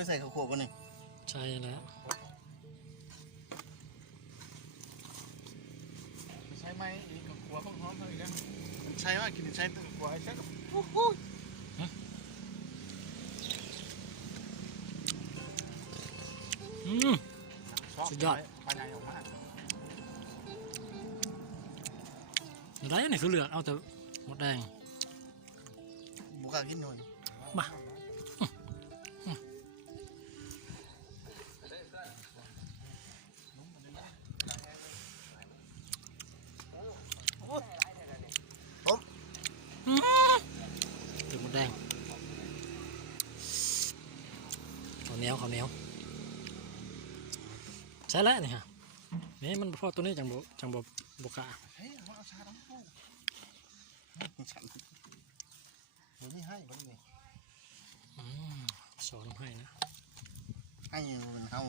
ได้ใส่ข้าวโพดป่ะเนี่ยใช่แล้วใช้ไม้อีกกับขัวพวกหอมเท่าอีกแล้วใช่ว่ากินใช่ตัว ขัวใช้กับสุดยอดปลาใหญ่ออกมาอะไรนี่คือเลือดเอาแต่หมดแดงบุกการกินหน่อยมาเดือดหมดแดงข้าวเหนียวใช่แล้วนี่ฮะนี่มันพอตัวนี้จังบกะเฮ้ยเอาชาดำปูฉันเดี๋ยวนี้ให้บ้างนี่สอนให้นะให้เป็นเฮา